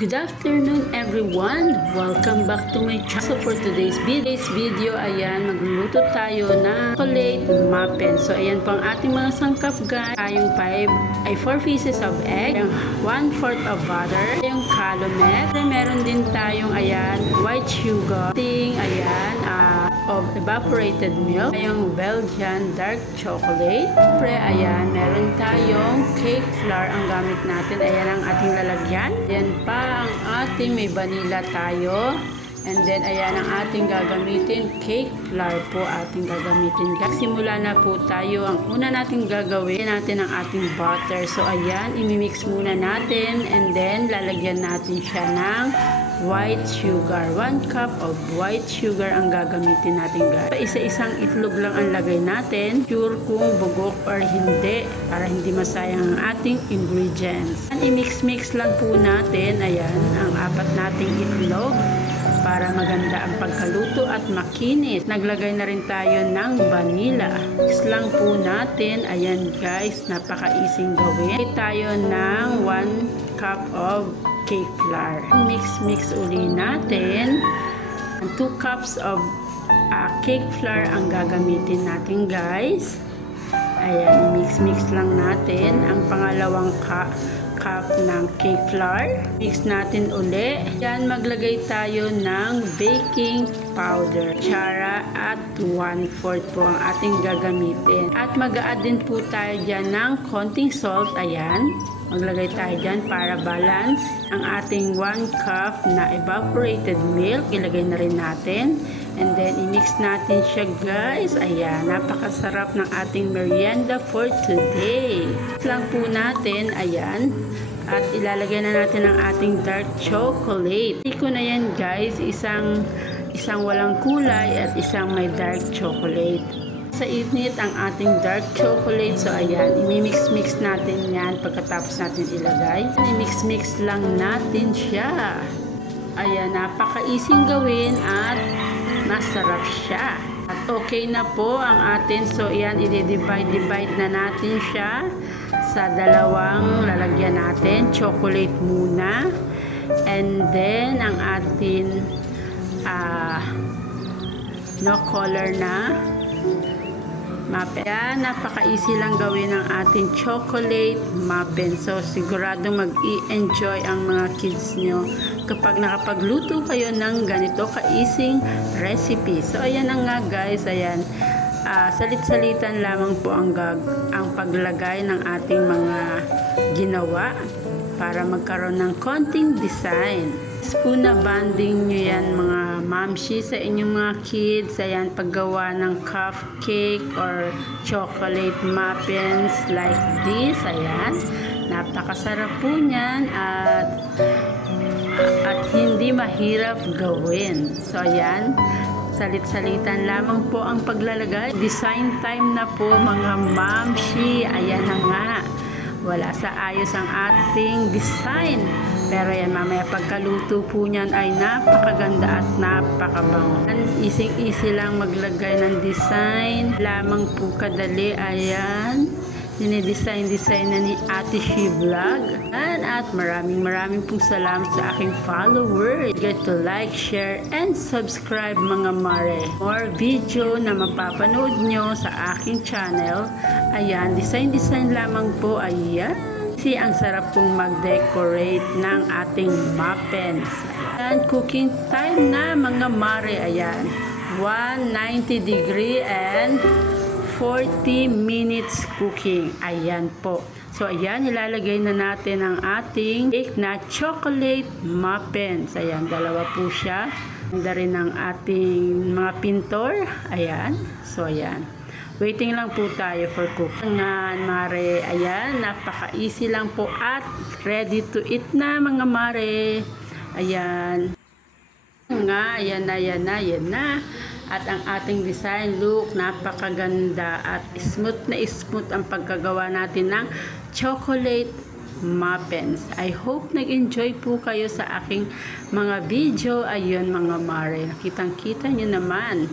Good afternoon everyone! Welcome back to my channel. So for today's video, ayan, magluluto tayo ng chocolate muffin. So ayan po ang ating mga sangkap guys. Tayong 4 pieces of egg, 1/4 of butter, yung calumet, meron din tayong ayan, white sugar, ayan, of evaporated milk, yung Belgian dark chocolate. Siyempre, ayan, meron tayong cake flour ang gamit natin. Ayan ang ating lalagyan. Ayan pa ang ating may vanilla tayo. And then, ayan ang ating gagamitin. Cake flour po ating gagamitin. Simula na po tayo. Ang una natin gagawin natin ang ating butter. So, ayan, imimix muna natin. And then, lalagyan natin siya ng white sugar. 1 cup of white sugar ang gagamitin natin guys. Isa-isang itlog lang ang lagay natin. Sure kung bugok or hindi para hindi masayang ang ating ingredients. I-mix-mix lang po natin. Ayan, ang 4 nating itlog para maganda ang pagkaluto at makinis. Naglagay na rin tayo ng vanilla. Mix lang po natin. Ayan guys, napaka-easy gawin. Tayo ng 1 cup of cake flour. Mix uli natin. 2 cups of cake flour ang gagamitin natin guys. Ayan, mix lang natin ang pangalawang cup ng cake flour. Mix natin uli. Yan, maglagay tayo ng baking powder. Kutsara at 1/4 po ang ating gagamitin. At mag-a-add din po tayo dyan ng konting salt. Ayan. Maglagay tayo dyan para balance ang ating 1 cup na evaporated milk. Ilagay na rin natin. And then, i-mix natin siya guys. Ayan, napakasarap ng ating merienda for today. Lang po natin, ayan. At ilalagay na natin ang ating dark chocolate. Iko na yan guys, isang walang kulay at isang may dark chocolate. Sa init ang ating dark chocolate. So ayan, imimix-mix natin yan pagkatapos natin ilagay. I-mix-mix lang natin siya. Ayan, napaka-easy gawin at masarap siya. At okay na po ang atin. So ayan, i-divide na natin siya sa dalawang lalagyan natin. Chocolate muna. And then ang atin no color na muffin. Yan, napaka-easy lang gawin ang ating chocolate muffin. So, sigurado mag-i-enjoy ang mga kids nyo kapag nakapagluto kayo ng ganito ka-easy recipe. So, ayan na nga guys. Ayan. Salit-salitan lamang po ang paglagay ng ating mga ginawa para magkaroon ng konting design. Spoon na banding nyo yan mga mamshi sa inyong mga kids. Ayan, paggawa ng cupcake or chocolate muffins like this. Ayan, napakasarap po niyan at hindi mahirap gawin. So ayan, salit-salitan lamang po ang paglalagay. Design time na po mga mamshi. Ayan na nga. Wala sa ayos ang ating design. Pero yan, mamaya pagkaluto po niyan ay napakaganda at napakabango. Easy lang maglagay ng design. Lamang po kadali. Ayan. Dinidesign na ni Ate She Vlog. At maraming pong salamat sa aking followers. Get to like, share, and subscribe mga mare. More video na mapapanood nyo sa aking channel. Ayan, design lamang po. Ayan. Kasi ang sarap pong mag-decorate ng ating muffins. Ayan, cooking time na mga mare. Ayan, 190 degree and 40 minutes cooking. Ayan po. So, ayan, ilalagay na natin ang ating cake na chocolate muffins. Ayan, dalawa po siya. Ganda rin ang ating mga pintor. Ayan. So, ayan. Waiting lang po tayo for cooking. Mare, ayan, napaka-easy lang po at ready to eat na mga mare. Ayan. Ayan na. At ang ating design look, napakaganda at smooth ang pagkagawa natin ng chocolate muffins. I hope nag-enjoy po kayo sa aking mga video. Ayun mga mare, kitang-kita nyo naman.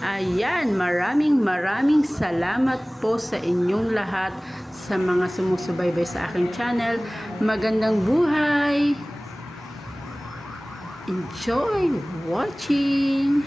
Ayan, maraming salamat po sa inyong lahat sa mga sumusubaybay sa aking channel. Magandang buhay! Enjoy watching!